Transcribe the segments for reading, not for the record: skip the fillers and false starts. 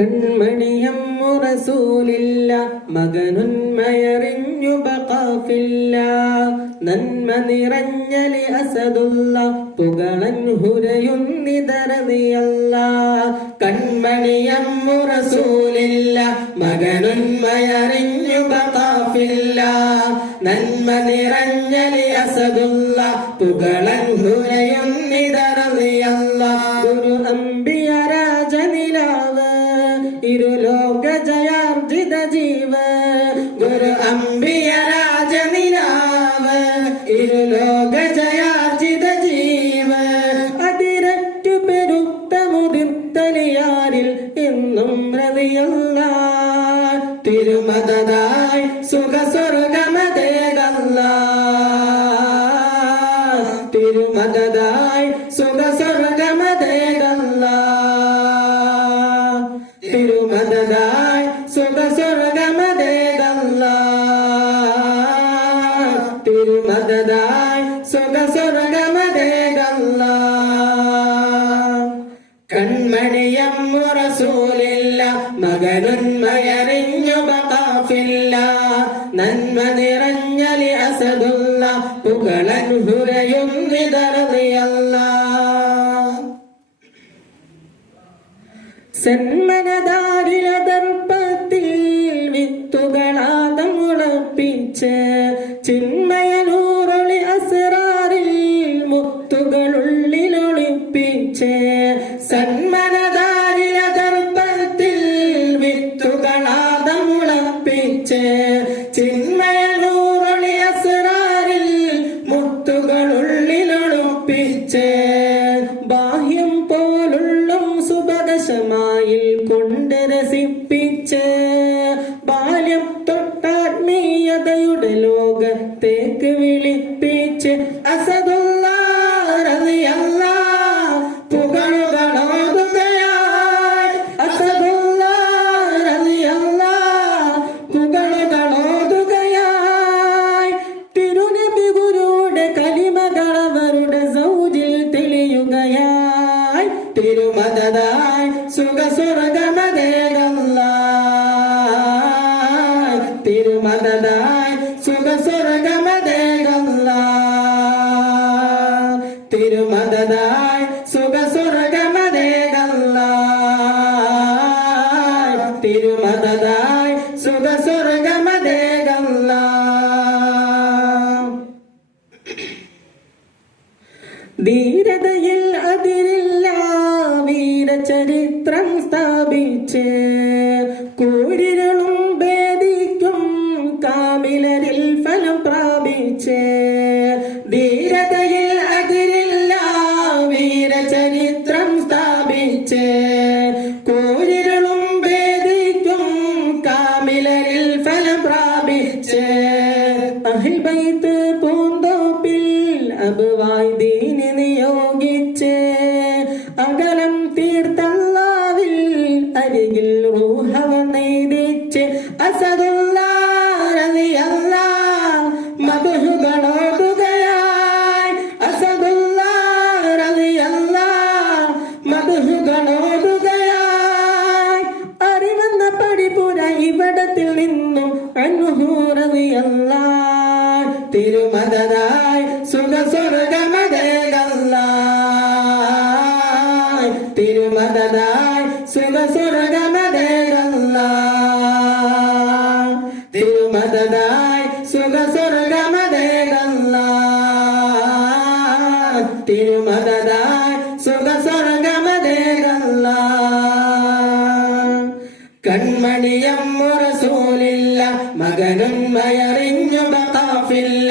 കൺമണിയമ്മു റസൂലില്ല മകനുന്മയറിഞ്ഞു ബഖാഫില്ല നന്മ നിറഞ്ഞലി അസദുല്ല പുകളൻ ഹുരയുന്നിതറതിയല്ല കൺമണിയമ്മു റസൂലില്ല മകനുന്മയറിഞ്ഞു ബഖാഫില്ല നന്മ നിറഞ്ഞലി അസദുല്ല പുകളൻ ഹുരയുന്നിതറതിയല്ല ഗുരു അംബിയ രാജനിലാവ് ഇരുലോക ജയാർജിത ജീവ ഗുരു അംബിയ രാജനിലാവ് ഇരുലോക ജയാർജിത ജീവ അതിരറ്റു പെരുത്ത മുതിർത്തലിയാരിൽ എന്നും റളിയല്ല തിരുമദതായി സുഖസ്വർഗമതേകല്ല തിരുമദതായി സുഖസ്വർഗമതേകല്ല തിരുമദതായി സുഖസ്വർഗമതേകല്ല തിരുമദതായി സുഖസ്വർഗമതേകല്ല കൺമണിയമ്മു റസൂലില്ല മകനുന്മയറിഞ്ഞു ബഖാഫില്ല നന്മ നിറഞ്ഞലി അസദുല്ല പുകളൻ ഹുരയുന്നിതറതിയല്ല സന്മനദാരിലദർപ്പത്തിൽ വിത്തുകളാദം മുളപ്പിച്ച് ചിന്മയനൂറൊളി അസ്റാറിൽ മുത്തുകളുള്ളിലൊളിപ്പിച്ച് സന്മനദാരിലദർപ്പത്തിൽ വിത്തുകളാദം മുളപ്പിച്ച് ചിന്മയനൂറൊളി അസ്റാറിൽ മുത്തുകളുള്ളിലൊളിപ്പിച്ച് ബാഹ്യം പോലുള്ളും സുഭദശമായിൽ കൊണ്ട് രസിപ്പിച്ച് ബാല്യം തൊട്ടാത്മീയതയുടെ ലോകത്തേക്ക് വിളിപ്പിച്ച് അസദുല്ല റളിയല്ല പുകളുകളോതുകയായി അസദുല്ല റളിയല്ല പുകളുകളോതുകയായി തിരുനബി ഗുരുയുടെ കലിമകളവരുടെ സൗജിൽ തെളിയുകയായി തിരുമദതായി സുഖസ്വർഗമതേകല്ല തിരുമദതായി സുഖസ്വർഗമതേകല്ല തിരുമദതായി സുഖസ്വർഗമതേകല്ല തിരുമദതായി സുഖസ്വർഗമതേകല്ല ധീരതയിൽ അതിരില്ല വീരചരിത്രം സ്ഥാപിച്ച് കൂരിരുളും ഭേദിക്കും കാമിലരിൽ ഫലം പ്രാപിച്ച് ധീരതയിൽ അതിരില്ല വീരചരിത്രം സ്ഥാപിച്ച് കൂരിരുളും ഭേദിക്കും കാമിലരിൽ ഫലം പ്രാപിച്ച് അഹ്ൽ ബൈത്ത് പൂന്തോപ്പിൽ അബ്വായ് ദീന് നിയോഗിച്ച് അകലം തീർത്തല്ലാവിൽ അരികിൽ റൂഹവ നെയ്തിച്ച് അസദുല്ല റളിയല്ല മദ്ഹുകളോതുകയായി അസദുല്ല റളിയല്ല മദ്ഹുകളോതുകയായി അറിവെന്ന പടിപുര ഇവിടത്തിൽ നിന്നും അൻഹു റളിയല്ല തിരുമദതായി സുഖസ്വർഗമതേകല്ല തിരുമദതായി സുഖസ്വർഗമതേകല്ല തിരുമദതായി സുഖസ്വർഗമതേകല്ല തിരുമദതായി സുഖസ്വർഗമതേകല്ല കൺമണിയമ്മു റസൂലില്ല മകനുന്മയറിഞ്ഞു ബഖാഫില്ല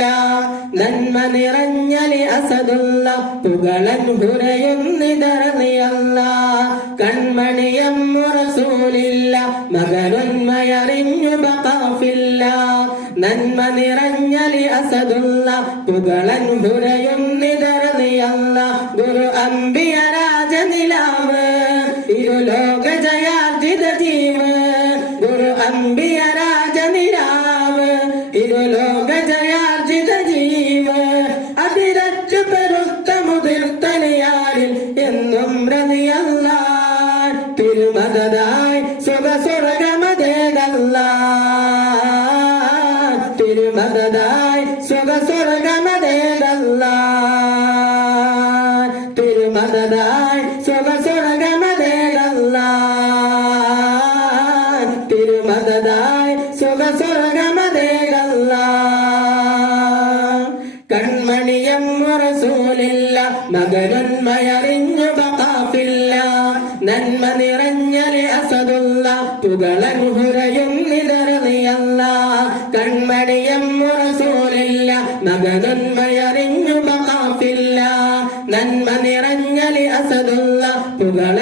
നന്മ നിറഞ്ഞലി അസദുല്ല പുകളൻ ഹുരയുന്നിതറതിയല്ല കൺമണിയമ്മു റസൂലില്ല മകനുന്മയറിഞ്ഞു ബഖാഫില്ല നന്മ നിറഞ്ഞലി അസദുല്ല പുകളൻ ഹുരയുന്നിതറതിയല്ല ഗുരു അംബിയ രാജനിലാവ് ഇരുലോക ജയാർജിത ജീവ ഗുരു അംബിയ രാജനിലാവ് ഇരുലോക ജയാർജിത ജീവ അതിരറ്റു പെരുത്ത മുതിർത്തലിയാരിൽ എന്നും റളിയല്ല തിരുമദതായി സുഖസ്വർഗമതേകല്ല തിരുമദതായി സുഖസ്വർഗമതേകല്ല തിരുമദതായി സുഖസ്വർഗമതേകല്ല തിരുമദതായി സുഖസ്വർഗമതേകല്ല കൺമണിയം റസൂലില്ല മകനുന്മയറിഞ്ഞു ബഖാഫില്ല നന്മ നിറഞ്ഞലെ അസദുള്ള പുകളൻ ഹുരയും നിതറിയല്ല കൺമണിയം റസൂലില്ല മകനുന്മയറിഞ്ഞു ബഖാഫില്ല നന്മ നിറഞ്ഞലെ അസദുള്ള പുകളൻ